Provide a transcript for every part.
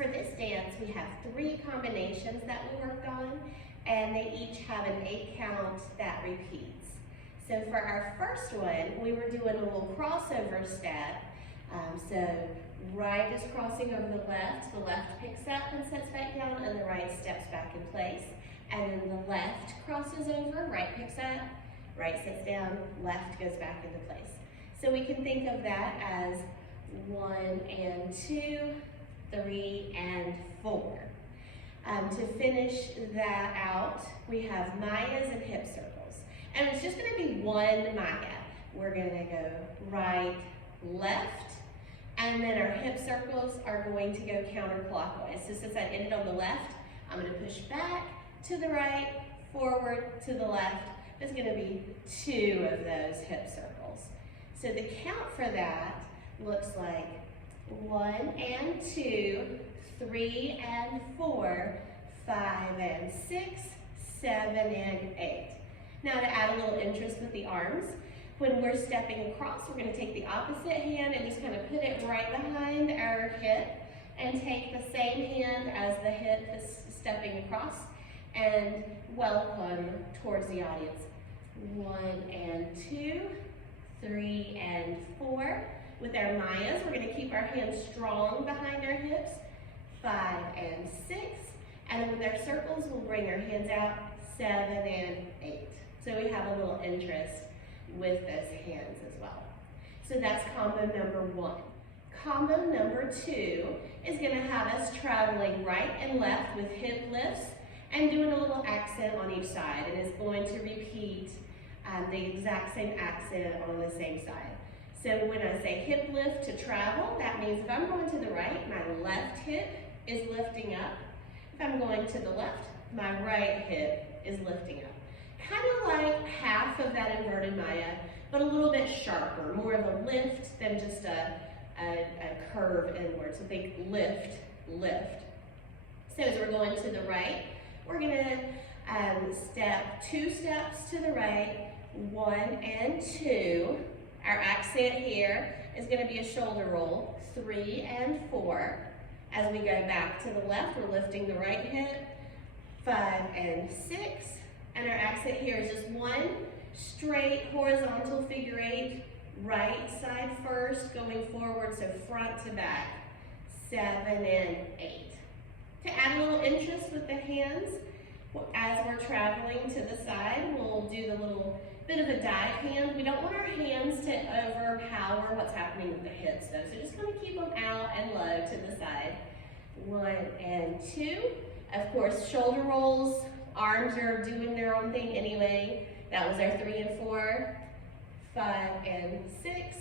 For this dance, we have 3 combinations that we worked on, and they each have an 8 count that repeats. So for our first one, we were doing a little crossover step. So right is crossing over the left picks up and sets back down, and the right steps back in place. And then the left crosses over, right picks up, right sits down, left goes back into place. So we can think of that as 1 and 2, 3 and 4. To finish that out, we have Mayas and hip circles. And it's just gonna be one Maya. We're gonna go right, left, and then our hip circles are going to go counterclockwise. So since I ended on the left, I'm gonna push back to the right, forward to the left. There's gonna be 2 of those hip circles. So the count for that looks like 1 and 2, 3 and 4, 5 and 6, 7 and 8. Now to add a little interest with the arms, when we're stepping across, we're going to take the opposite hand and just kind of put it right behind our hip and take the same hand as the hip that's stepping across and welcome towards the audience. 1 and 2, 3 and 4. With our Mayas, we're going to keep our hands strong behind our hips. 5 and 6. And then with our circles, we'll bring our hands out. 7 and 8. So we have a little interest with those hands as well. So that's combo number 1. Combo number 2 is going to have us traveling right and left with hip lifts and doing a little accent on each side. And it's going to repeat the exact same accent on the same side. So when I say hip lift to travel, that means if I'm going to the right, my left hip is lifting up. If I'm going to the left, my right hip is lifting up. Kind of like half of that inverted Maya, but a little bit sharper, more of a lift than just a curve inward. So think lift, lift. So as we're going to the right, we're gonna step 2 steps to the right, 1 and 2. Our accent here is gonna be a shoulder roll, 3 and 4. As we go back to the left, we're lifting the right hip, 5 and 6. And our accent here is just 1 straight horizontal figure 8, right side first, going forward, so front to back, 7 and 8. To add a little interest with the hands, as we're traveling to the side, we'll do the little bit of a dive hand. We don't want our hands to overpower what's happening with the hips though, so just kind of keep them out and low to the side. 1 and 2. Of course, shoulder rolls, arms are doing their own thing anyway. That was our 3 and 4, 5 and 6.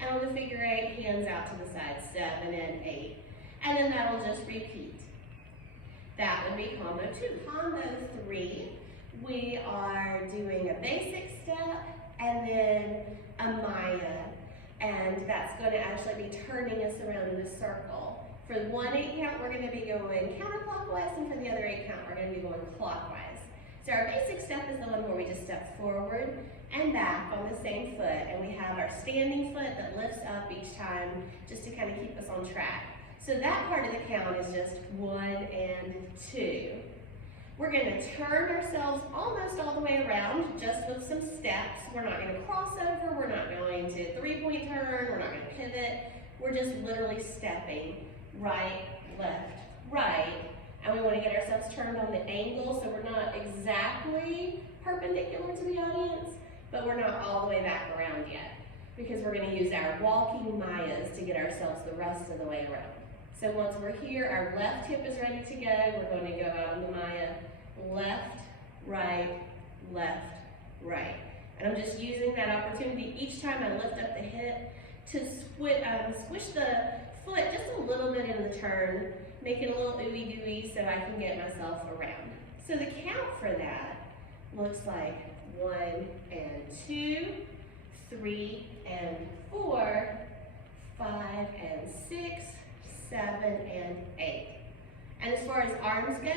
And on the figure 8, hands out to the side, 7 and 8. And then that'll just repeat. That would be combo 2. Combo 3, we are doing a basic step and then a Maya. And that's going to actually be turning us around in a circle. For the 1 8 count, we're going to be going counterclockwise, and for the other 8 count, we're going to be going clockwise. So our basic step is the one where we just step forward and back on the same foot, and we have our standing foot that lifts up each time just to kind of keep us on track. So that part of the count is just 1 and 2. We're going to turn ourselves almost all the way around just with some steps. We're not going to cross over, we're not going to 3-point turn, we're not going to pivot. We're just literally stepping right, left, right. And we want to get ourselves turned on the angle so we're not exactly perpendicular to the audience, but we're not all the way back around yet because we're going to use our walking Mayas to get ourselves the rest of the way around. So once we're here, our left hip is ready to go. We're going to go out in the Maya, left, right, And I'm just using that opportunity each time I lift up the hip to squish the foot just a little bit in the turn, make it a little ooey gooey so I can get myself around. So the count for that looks like 1 and 2, 3 and 4, 5 and 6, 7 and 8. And as far as arms go,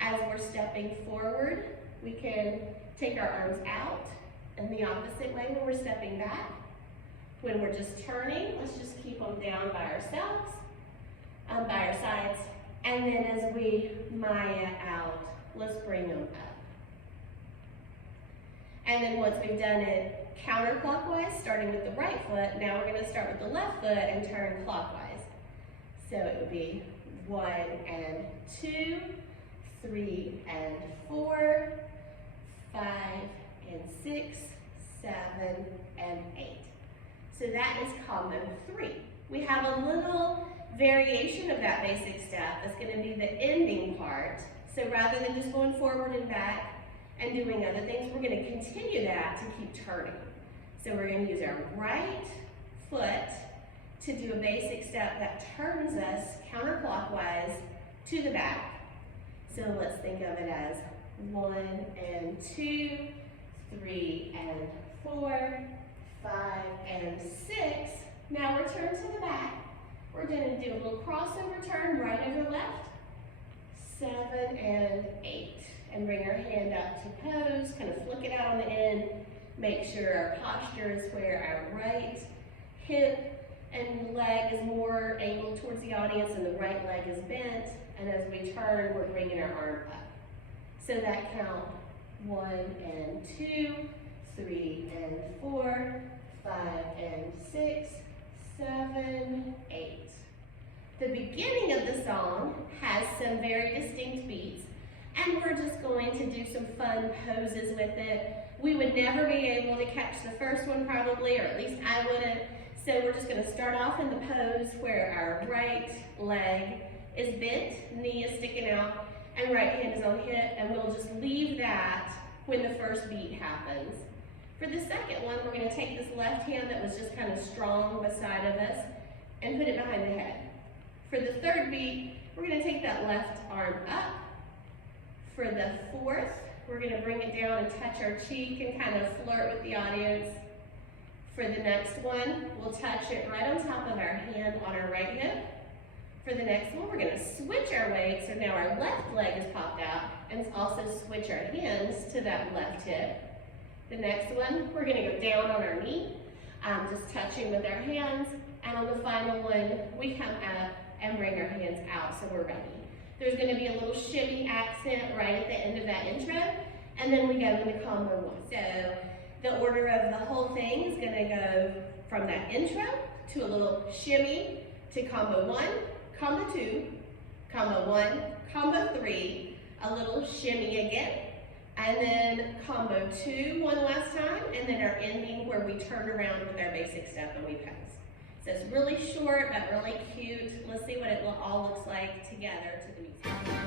as we're stepping forward, we can take our arms out in the opposite way when we're stepping back. When we're just turning, let's just keep them down by ourselves, by our sides, And then as we Maya out, let's bring them up. And then once we've done it counterclockwise, starting with the right foot, now we're going to start with the left foot and turn clockwise. So it would be 1 and 2, 3 and 4, 5 and 6, 7 and 8. So that is combo 3. We have a little variation of that basic step that's going to be the ending part. So rather than just going forward and back and doing other things, we're going to continue that to keep turning. So we're going to use our right foot to do a basic step that turns us counterclockwise to the back. So let's think of it as 1 and 2, 3 and 4, 5 and 6. Now return to the back. We're going to do a little crossover turn, right over left, 7 and 8. And bring our hand up to pose, kind of flick it out on the end. Make sure our posture is where our right hip and leg is more angled towards the audience and the right leg is bent. And as we turn, we're bringing our arm up. So that count 1 and 2, 3 and 4, 5 and 6, 7, 8. The beginning of the song has some very distinct beats, and we're just going to do some fun poses with it. We would never be able to catch the first one probably, or at least I wouldn't. So we're just going to start off in the pose where our right leg is bent, knee is sticking out, and right hand is on hip, and we'll just leave that when the first beat happens. For the second one, we're going to take this left hand that was just kind of strong beside of us and put it behind the head. For the third beat, we're going to take that left arm up. For the fourth, we're going to bring it down and touch our cheek and kind of flirt with the audience. For the next one, we'll touch it right on top of our hand on our right hip. For the next one, we're going to switch our weight, so now our left leg is popped out, and also switch our hands to that left hip. The next one, we're going to go down on our knee, just touching with our hands, and on the final one, we come up and bring our hands out so we're ready. There's going to be a little shimmy accent right at the end of that intro, and then we go into combo 1. So the order of the whole thing is going to go from that intro to a little shimmy to combo 1, combo 2, combo 1, combo 3, a little shimmy again, and then combo 2 one last time, and then our ending where we turn around with our basic step and we pose. So it's really short but really cute. Let's see what it all looks like together to the music.